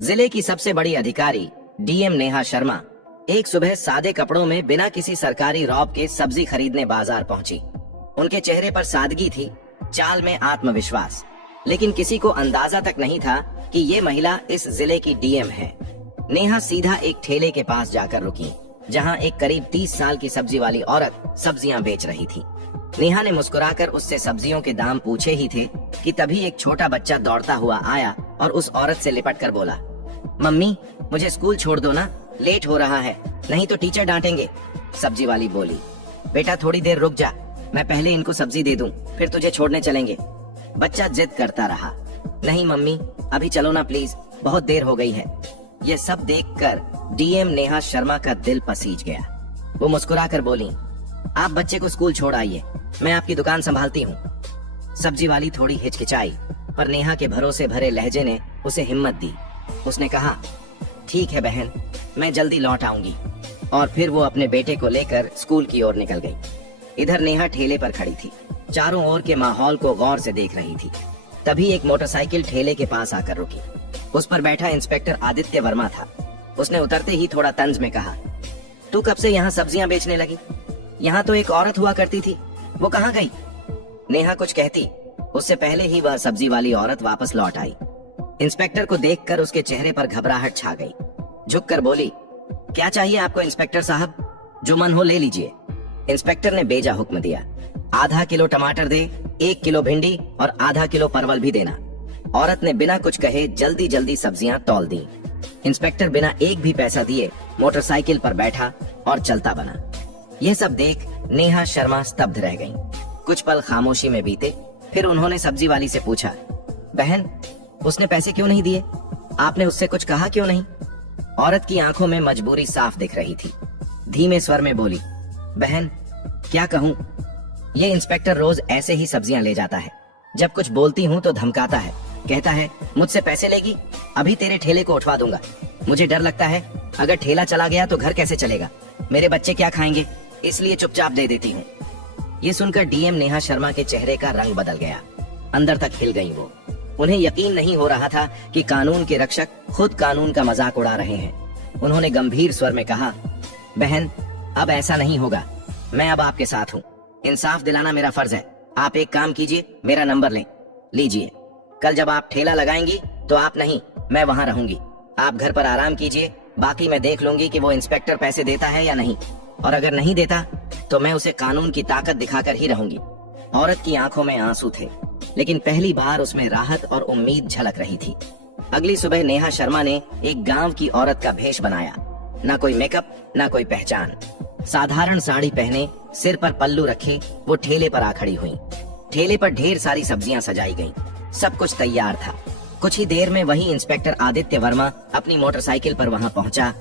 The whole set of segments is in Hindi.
जिले की सबसे बड़ी अधिकारी डीएम नेहा शर्मा एक सुबह सादे कपड़ों में बिना किसी सरकारी रौब के सब्जी खरीदने बाजार पहुंची। उनके चेहरे पर सादगी थी, चाल में आत्मविश्वास, लेकिन किसी को अंदाजा तक नहीं था कि ये महिला इस जिले की डीएम है। नेहा सीधा एक ठेले के पास जाकर रुकी, जहां एक करीब 30 साल की सब्जी वाली औरत सब्जियां बेच रही थी। नेहा ने मुस्कुराकर उससे सब्जियों के दाम पूछे ही थे कि तभी एक छोटा बच्चा दौड़ता हुआ आया और उस औरत से लिपट कर बोला, मम्मी मुझे स्कूल छोड़ दो ना, लेट हो रहा है, नहीं तो टीचर डांटेंगे। सब्जी वाली बोली, बेटा थोड़ी देर रुक जा, मैं पहले इनको सब्जी दे दूं, फिर तुझे छोड़ने चलेंगे। बच्चा जिद करता रहा, नहीं मम्मी अभी चलो ना प्लीज, बहुत देर हो गई है। ये सब देखकर डीएम नेहा शर्मा का दिल पसीज गया। वो मुस्कुराकर बोली, आप बच्चे को स्कूल छोड़ आइए, मैं आपकी दुकान संभालती हूँ। सब्जी वाली थोड़ी हिचकिचाई, पर नेहा के भरोसे भरे लहजे ने उसे हिम्मत दी। उसने कहा, ठीक है बहन, मैं जल्दी लौट आऊंगी। और फिर वो अपने बेटे को लेकर स्कूल की ओर निकल गई। इधर नेहा ठेले पर खड़ी थी, चारों ओर के माहौल को गौर से देख रही थी। तभी एक मोटरसाइकिल ठेले के पास आकर रुकी। उस पर बैठा इंस्पेक्टर आदित्य वर्मा था। उसने उतरते ही थोड़ा तंज में कहा, तू कब से यहाँ सब्जियां बेचने लगी? यहाँ तो एक औरत हुआ करती थी, वो कहाँ गई? नेहा कुछ कहती, उससे पहले ही वह सब्जी वाली औरत वापस लौट आई। इंस्पेक्टर को देखकर उसके चेहरे पर घबराहट छा गई। झुककर बोली, क्या चाहिए आपको इंस्पेक्टर साहब? जो मन हो ले लीजिए। इंस्पेक्टर ने बेजा हुक्म दिया, आधा किलो टमाटर दे, 1 किलो भिंडी और आधा किलो परवल भी देना। औरत ने बिना कुछ कहे जल्दी जल्दी सब्जियां तौल दी। इंस्पेक्टर बिना एक भी पैसा दिए मोटरसाइकिल पर बैठा और चलता बना। यह सब देख नेहा शर्मा स्तब्ध रह गईं। कुछ पल खामोशी में बीते, फिर उन्होंने सब्जी वाली से पूछा, बहन उसने पैसे क्यों नहीं दिए? आपने उससे कुछ कहा क्यों नहीं? औरत की आंखों में मजबूरी साफ दिख रही थी। धीमे स्वर में बोली, बहन क्या कहूँ, ये इंस्पेक्टर रोज ऐसे ही सब्जियां ले जाता है। जब कुछ बोलती हूँ तो धमकाता है, कहता है मुझसे पैसे लेगी, अभी तेरे ठेले को उठवा दूंगा। मुझे डर लगता है, अगर ठेला चला गया तो घर कैसे चलेगा, मेरे बच्चे क्या खाएंगे, इसलिए चुपचाप दे देती हूँ। ये सुनकर डीएम नेहा शर्मा के चेहरे का रंग बदल गया, अंदर तक हिल गई वो। उन्हें यकीन नहीं हो रहा था कि कानून के रक्षक खुद कानून का मजाक उड़ा रहे हैं। उन्होंने गंभीर स्वर में कहा, बहन अब ऐसा नहीं होगा, मैं अब आपके साथ हूँ, इंसाफ दिलाना मेरा फर्ज है। आप एक काम कीजिए, मेरा नंबर लें, लीजिए। कल जब आप ठेला लगाएंगी तो आप नहीं, मैं वहाँ रहूंगी। आप घर पर आराम कीजिए, बाकी मैं देख लूंगी कि वो इंस्पेक्टर पैसे देता है या नहीं, और अगर नहीं देता तो मैं उसे कानून की ताकत दिखाकर ही रहूंगी। औरत की आंखों में आंसू थे, लेकिन पहली बार उसमें राहत और उम्मीद झलक रही थी। अगली सुबह नेहा शर्मा ने एक गांव की औरत का भेष बनाया। ना कोई मेकअप, ना कोई पहचान, साधारण साड़ी पहने, सिर पर पल्लू रखे वो ठेले पर आ खड़ी हुई। ठेले पर ढेर सारी सब्जियां सजाई गईं। सब कुछ तैयार था। कुछ ही देर में वही इंस्पेक्टर आदित्य वर्मा अपनी मोटरसाइकिल पर वहां पहुंचा।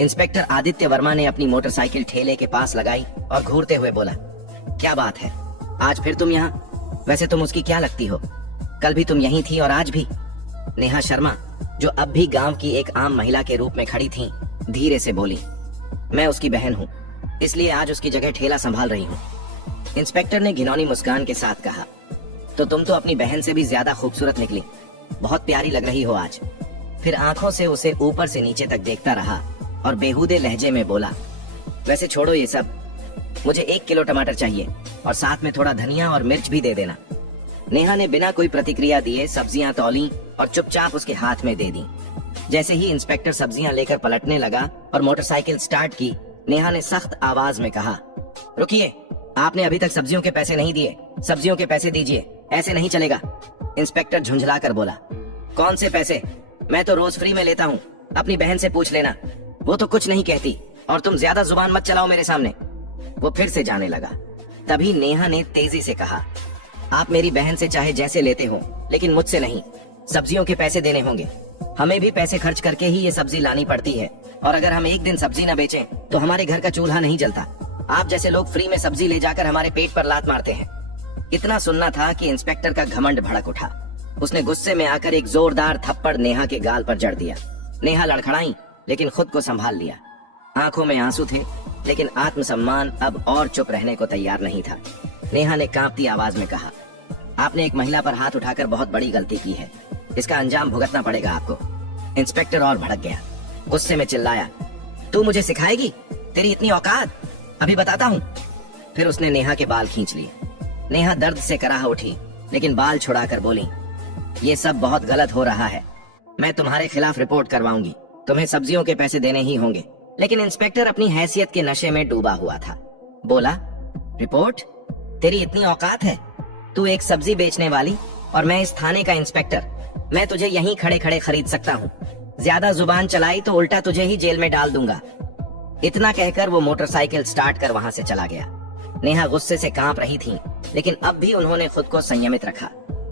इंस्पेक्टर आदित्य वर्मा ने अपनी मोटरसाइकिल ठेले के पास लगाई और घूरते हुए बोला, क्या बात है, आज फिर तुम यहाँ? वैसे तुम उसकी क्या लगती हो? कल भी तुम यहीं थी और आज भी। नेहा शर्मा, जो अब भी गांव की एक आम महिला के रूप में खड़ी थी, धीरे से बोली, मैं उसकी बहन हूँ, इसलिए आज उसकी जगह ठेला संभाल रही हूँ। इंस्पेक्टर ने घिनौनी मुस्कान के साथ कहा, तो तुम तो अपनी बहन से भी ज्यादा खूबसूरत निकली, बहुत प्यारी लग रही हो आज। फिर आंखों से उसे ऊपर से नीचे तक देखता रहा और बेहूदे लहजे में बोला, वैसे छोड़ो ये सब, मुझे 1 किलो टमाटर चाहिए और साथ में थोड़ा धनिया और मिर्च भी दे देना। नेहा ने बिना कोई प्रतिक्रिया दिए सब्जियां तौली और चुपचाप उसके हाथ में दे दी। जैसे ही इंस्पेक्टर सब्जियां लेकर पलटने लगा और मोटरसाइकिल स्टार्ट की, नेहा ने सख्त आवाज में कहा, रुकिए, आपने अभी तक सब्जियों के पैसे नहीं दिए, सब्जियों के पैसे दीजिए, ऐसे नहीं चलेगा। इंस्पेक्टर झुंझला कर बोला, कौन से पैसे? मैं तो रोज फ्री में लेता हूँ, अपनी बहन से पूछ लेना, वो तो कुछ नहीं कहती, और तुम ज्यादा जुबान मत चलाओ मेरे सामने। वो फिर से जाने लगा। तभी नेहा ने तेजी से कहा, आप मेरी बहन से चाहे जैसे लेते हो, लेकिन मुझसे नहीं, सब्जियों के पैसे देने होंगे। हमें भी पैसे खर्च करके ही ये सब्जी लानी पड़ती है, और अगर हम एक दिन सब्जी न बेचें तो हमारे घर का चूल्हा नहीं जलता। आप जैसे लोग फ्री में सब्जी ले जाकर हमारे पेट पर लात मारते हैं। इतना सुनना था कि इंस्पेक्टर का घमंड भड़क उठा। उसने गुस्से में आकर एक जोरदार थप्पड़ नेहा के गाल पर जड़ दिया। नेहा लड़खड़ाई, लेकिन खुद को संभाल लिया। आंखों में आंसू थे, लेकिन आत्मसम्मान अब और चुप रहने को तैयार नहीं था। नेहा ने कांपती आवाज में कहा, आपने एक महिला पर हाथ उठाकर बहुत बड़ी गलती की है, इसका अंजाम भुगतना पड़ेगा आपको। इंस्पेक्टर और भड़क गया। गुस्से में चिल्लाया, तू मुझे सिखाएगी? तेरी इतनी औकात? अभी बताता हूँ। फिर उसने नेहा के बाल खींच लिए। नेहा दर्द से कराह उठी, लेकिन बाल छुड़ाकर बोली, ये सब बहुत गलत हो रहा है। मैं तुम्हारे खिलाफ रिपोर्ट करवाऊंगी। तुम्हें सब्जियों के पैसे देने ही होंगे। लेकिन इंस्पेक्टर अपनी हैसियत के नशे में डूबा हुआ था। बोला, रिपोर्ट? तेरी इतनी औकात है? तू एक सब्जी बेचने वाली और मैं इस थाने का इंस्पेक्टर। मैं तुझे यहीं खड़े खड़े खरीद सकता हूँ। ज्यादा जुबान चलाई तो उल्टा तुझे ही जेल में डाल दूंगा। इतना कहकर वो मोटरसाइकिल स्टार्ट कर वहां से चला गया। नेहा गुस्से से कांप रही थी, लेकिन अब भी उन्होंने खुद को संयमित रखा।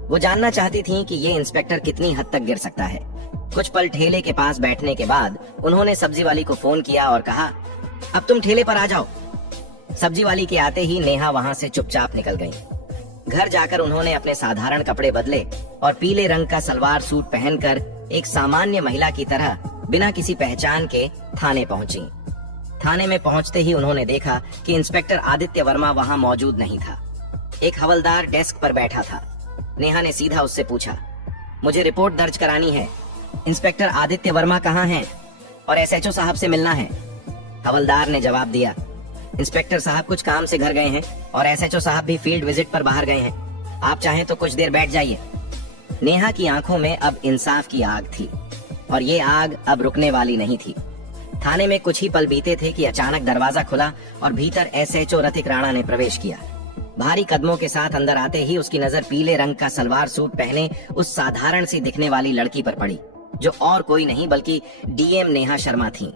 वो जानना चाहती थी कि ये इंस्पेक्टर कितनी हद तक गिर सकता है। कुछ पल ठेले के पास बैठने के बाद उन्होंने सब्जी वाली को फोन किया और कहा, अब तुम ठेले पर आ जाओ। सब्जी वाली के आते ही नेहा वहां से चुपचाप निकल गई। घर जाकर उन्होंने अपने साधारण कपड़े बदले और पीले रंग का सलवार सूट पहनकर एक सामान्य महिला की तरह बिना किसी पहचान के थाने पहुंची। थाने में पहुंचते ही उन्होंने देखा कि इंस्पेक्टर आदित्य वर्मा वहां मौजूद नहीं था। एक हवलदार डेस्क पर बैठा था। नेहा ने सीधा उससे पूछा, मुझे रिपोर्ट दर्ज करानी है। इंस्पेक्टर आदित्य वर्मा कहाँ हैं? और एसएचओ साहब से मिलना है। हवलदार ने जवाब दिया, इंस्पेक्टर साहब कुछ काम से घर गए हैं और एसएचओ साहब भी फील्ड विजिट पर बाहर गए हैं। आप चाहें तो कुछ देर बैठ जाइए। नेहा की आंखों में अब इंसाफ की आग थी और ये आग अब रुकने वाली नहीं थी। थाने में कुछ ही पल बीते थे कि अचानक दरवाजा खुला और भीतर एसएचओ रतिक राणा ने प्रवेश किया। भारी कदमों के साथ अंदर आते ही उसकी नजर पीले रंग का सलवार सूट पहने उस साधारण सी दिखने वाली लड़की पर पड़ी, जो और कोई नहीं बल्कि डीएम नेहा शर्मा थी।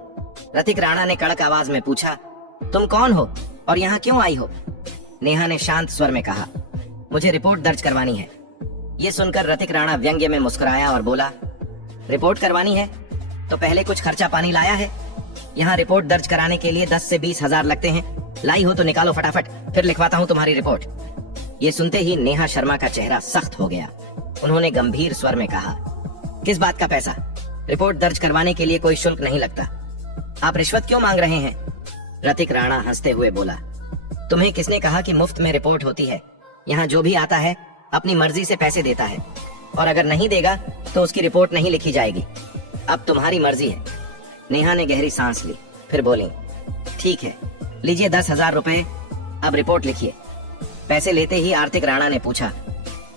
रतिक राणा ने कड़क आवाज में पूछा, तुम कौन हो और यहाँ क्यों आई हो? नेहा ने शांत स्वर में कहा, मुझे रिपोर्ट दर्ज करवानी है। ये सुनकर रतिक राणा व्यंग्य में मुस्कुराया और बोला, रिपोर्ट करवानी है तो पहले कुछ खर्चा पानी लाया है? यहाँ रिपोर्ट दर्ज कराने के लिए 10 से 20 हजार लगते हैं। लाई हो तो निकालो फटाफट, फिर लिखवाता हूँ तुम्हारी रिपोर्ट। ये सुनते ही नेहा शर्मा का चेहरा सख्त हो गया। उन्होंने गंभीर स्वर में कहा, किस बात का पैसा? रिपोर्ट दर्ज करवाने के लिए कोई शुल्क नहीं लगता। आप रिश्वत क्यों मांग रहे हैं? रतिक राणा हंसते हुए बोला, तुम्हें किसने कहा कि मुफ्त में रिपोर्ट होती है? यहाँ जो भी आता है अपनी मर्जी से पैसे देता है और अगर नहीं देगा तो उसकी रिपोर्ट नहीं लिखी जाएगी। अब तुम्हारी मर्जी है। नेहा ने गहरी सांस ली, फिर बोली, ठीक है, लीजिए 10,000 रुपए, अब रिपोर्ट लिखिए। पैसे लेते ही आर्थिक राणा ने पूछा,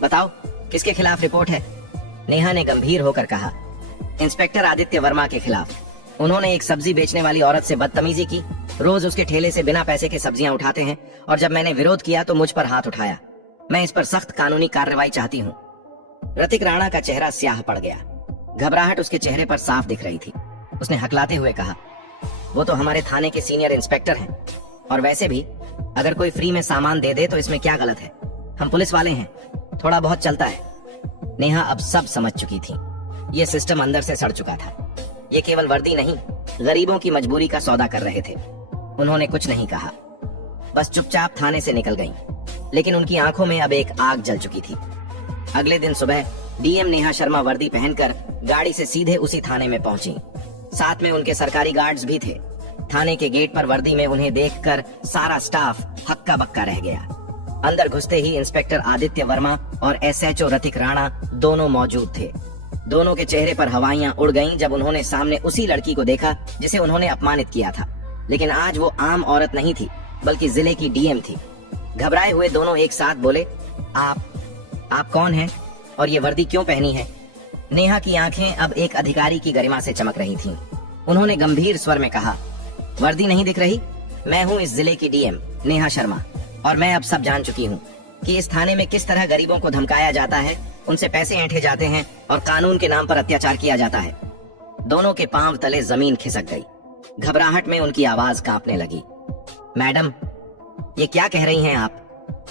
बताओ किसके खिलाफ रिपोर्ट है? नेहा ने गंभीर होकर कहा, इंस्पेक्टर आदित्य वर्मा के खिलाफ। उन्होंने एक सब्जी बेचने वाली औरत से बदतमीजी की। रोज उसके ठेले से बिना पैसे के सब्जियां उठाते हैं और जब मैंने विरोध किया तो मुझ पर हाथ उठाया। मैं इस पर सख्त कानूनी कार्रवाई चाहती हूँ। रतिक राणा का चेहरा स्याह पड़ गया। घबराहट उसके चेहरे पर साफ दिख रही थी। उसने हकलाते हुए कहा, वो तो हमारे थाने के सीनियर इंस्पेक्टर हैं और वैसे भी अगर कोई फ्री में सामान दे दे तो इसमें क्या गलत है? हम पुलिस वाले हैं, थोड़ा बहुत चलता है। नेहा अब सब समझ चुकी थी। ये सिस्टम अंदर से सड़ चुका था। ये केवल वर्दी नहीं, गरीबों की मजबूरी का सौदा कर रहे थे। उन्होंने कुछ नहीं कहा, बस चुपचाप थाने से निकल गईं। लेकिन उनकी आंखों में अब एक आग जल चुकी थी। अगले दिन सुबह डीएम नेहा शर्मा वर्दी पहनकर गाड़ी से सीधे उसी थाने में पहुंची। साथ में उनके सरकारी गार्ड्स भी थे। थाने के गेट पर वर्दी में उन्हें देखकर सारा स्टाफ हक्का बक्का रह गया। अंदर घुसते ही इंस्पेक्टर आदित्य वर्मा और एसएचओ रतिक राणा दोनों मौजूद थे। दोनों के चेहरे पर हवाइयां उड़ गईं जब उन्होंने सामने उसी लड़की को देखा जिसे उन्होंने अपमानित किया था। लेकिन आज वो आम औरत नहीं थी बल्कि जिले की डीएम थी। घबराए हुए दोनों एक साथ बोले, आप कौन हैं और ये वर्दी क्यों पहनी है? नेहा की आंखें अब एक अधिकारी की गरिमा से चमक रही थीं। उन्होंने गंभीर स्वर में कहा, वर्दी नहीं दिख रही? मैं हूँ इस जिले की डीएम नेहा शर्मा और मैं अब सब जान चुकी हूँ कि इस थाने में किस तरह गरीबों को धमकाया जाता है, उनसे पैसे ऐंठे जाते हैं और कानून के नाम पर अत्याचार किया जाता है। दोनों के पांव तले जमीन खिसक गई। घबराहट में उनकी आवाज कांपने लगी। मैडम, ये क्या कह रही हैं आप?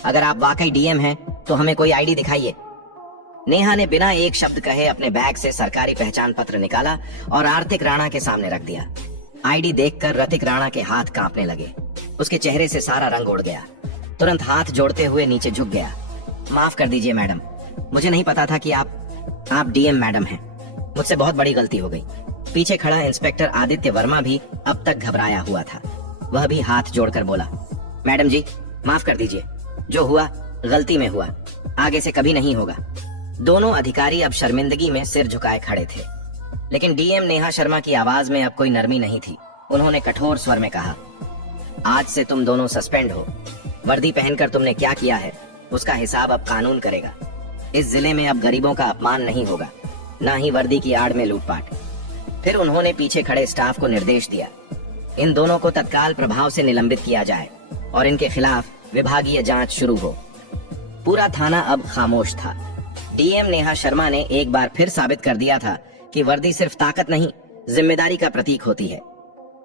अगर आप वाकई डीएम हैं तो हमें कोई आईडी दिखाइए। नेहा ने बिना एक शब्द कहे अपने बैग से सरकारी पहचान पत्र निकाला और आर्थिक राणा के सामने रख दिया। आईडी देखकर रतिक राणा के हाथ कांपने लगे। उसके चेहरे से सारा रंग उड़ गया। तुरंत हाथ जोड़ते हुए नीचे झुक गया। माफ कर दीजिए मैडम, मुझे नहीं पता था कि आप डीएम मैडम हैं। मुझसे बहुत बड़ी गलती हो गई। पीछे खड़ा इंस्पेक्टर आदित्य वर्मा भी अब तक घबराया हुआ था। वह भी हाथ जोड़कर बोला, मैडम जी माफ कर दीजिए, जो हुआ गलती में हुआ, आगे से कभी नहीं होगा। दोनों अधिकारी अब शर्मिंदगी में सिर झुकाए खड़े थे। लेकिन डीएम नेहा शर्मा की आवाज में अब कोई नरमी नहीं थी। उन्होंने कठोर स्वर में कहा, आज से तुम दोनों सस्पेंड हो। वर्दी पहनकर तुमने क्या किया है उसका हिसाब अब कानून करेगा। इस जिले में अब गरीबों का अपमान नहीं होगा, ना ही वर्दी की आड़ में लूटपाट। फिर उन्होंने पीछे खड़े स्टाफ को निर्देश दिया, इन दोनों को तत्काल प्रभाव से निलंबित किया जाए और इनके खिलाफ विभागीय जांच शुरू हो। पूरा थाना अब खामोश था। डीएम नेहा शर्मा ने एक बार फिर साबित कर दिया था कि वर्दी सिर्फ ताकत नहीं, जिम्मेदारी का प्रतीक होती है।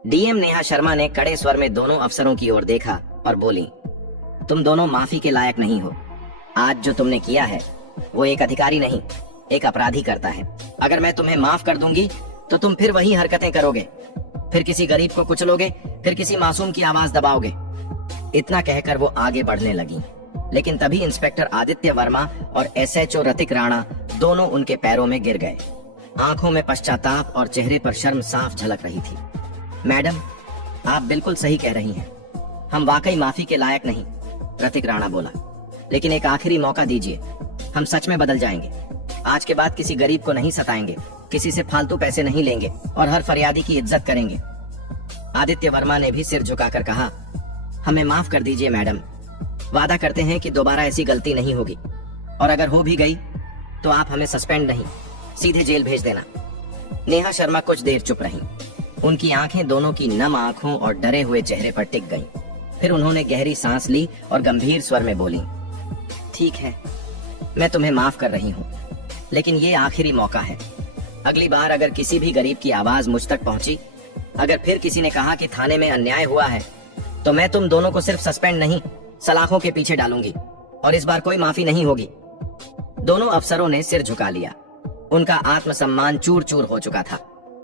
डीएम नेहा शर्मा ने कड़े स्वर में दोनों अफसरों की ओर देखा और बोली, तुम दोनों माफी के लायक नहीं हो। आज जो तुमने किया है वो एक अधिकारी नहीं, एक अपराधी करता है। अगर मैं तुम्हें माफ कर दूंगी तो तुम फिर वही हरकतें करोगे, फिर किसी गरीब को कुचलोगे, फिर किसी मासूम की आवाज दबाओगे। इतना कहकर वो आगे बढ़ने लगी, लेकिन तभी इंस्पेक्टर आदित्य वर्मा और एसएचओ रतिक राणा दोनों उनके पैरों में गिर गए। आंखों में पश्चाताप और चेहरे पर शर्म साफ झलक रही थी। मैडम, आप बिल्कुल सही कह रही हैं, हम वाकई माफी के लायक नहीं, रतिक राणा बोला। लेकिन एक आखिरी मौका दीजिए, हम सच में बदल जाएंगे। आज के बाद किसी गरीब को नहीं सताएंगे, किसी से फालतू पैसे नहीं लेंगे और हर फरियादी की इज्जत करेंगे। आदित्य वर्मा ने भी सिर झुकाकर कहा, हमें माफ कर दीजिए मैडम, वादा करते हैं कि दोबारा ऐसी गलती नहीं होगी, और अगर हो भी गई तो आप हमें सस्पेंड नहीं, सीधे जेल भेज देना। नेहा शर्मा कुछ देर चुप रहीं। उनकी आंखें दोनों की नम आंखों और डरे हुए चेहरे पर टिक गईं। फिर उन्होंने गहरी सांस ली और गंभीर स्वर में बोली, ठीक है, मैं तुम्हें माफ कर रही हूँ, लेकिन ये आखिरी मौका है। अगली बार अगर किसी भी गरीब की आवाज मुझ तक पहुंची, अगर फिर किसी ने कहा कि थाने में अन्याय हुआ है, तो मैं तुम दोनों को सिर्फ सस्पेंड नहीं, सलाखों के पीछे डालूंगी, और इस बार कोई माफी नहीं होगी। दोनों अफसरों ने सिर झुका लिया। उनका आत्मसम्मान चूर चूर हो चुका था,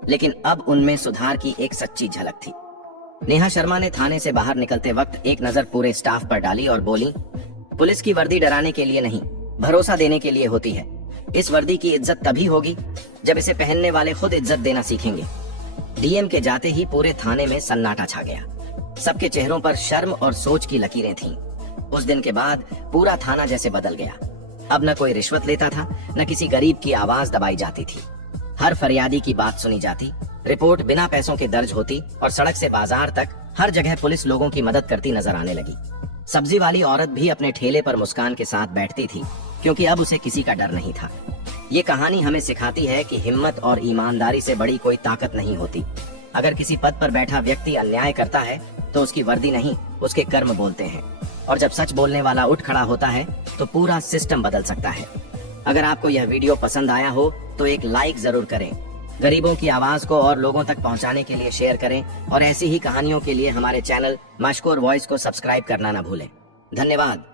लेकिन अब उनमें सुधार की एक सच्ची झलक थी। नेहा शर्मा ने थाने से बाहर निकलते वक्त एक नजर पूरे स्टाफ पर डाली और बोली, पुलिस की वर्दी डराने के लिए नहीं, भरोसा देने के लिए होती है। इस वर्दी की इज्जत तभी होगी जब इसे पहनने वाले खुद इज्जत देना सीखेंगे। डीएम के जाते ही पूरे थाने में सन्नाटा छा गया। सबके चेहरों पर शर्म और सोच की लकीरें थीं। उस दिन के बाद पूरा थाना जैसे बदल गया। अब न कोई रिश्वत लेता था, न किसी गरीब की आवाज दबाई जाती थी। हर फरियादी की बात सुनी जाती, रिपोर्ट बिना पैसों के दर्ज होती और सड़क से बाजार तक हर जगह पुलिस लोगों की मदद करती नजर आने लगी। सब्जी वाली औरत भी अपने ठेले पर मुस्कान के साथ बैठती थी, क्योंकि अब उसे किसी का डर नहीं था। ये कहानी हमें सिखाती है कि हिम्मत और ईमानदारी से बड़ी कोई ताकत नहीं होती। अगर किसी पद पर बैठा व्यक्ति अन्याय करता है तो उसकी वर्दी नहीं, उसके कर्म बोलते हैं। और जब सच बोलने वाला उठ खड़ा होता है तो पूरा सिस्टम बदल सकता है। अगर आपको यह वीडियो पसंद आया हो तो एक लाइक जरूर करें। गरीबों की आवाज को और लोगों तक पहुंचाने के लिए शेयर करें, और ऐसी ही कहानियों के लिए हमारे चैनल मशकूर वॉइस को सब्सक्राइब करना न भूलें। धन्यवाद।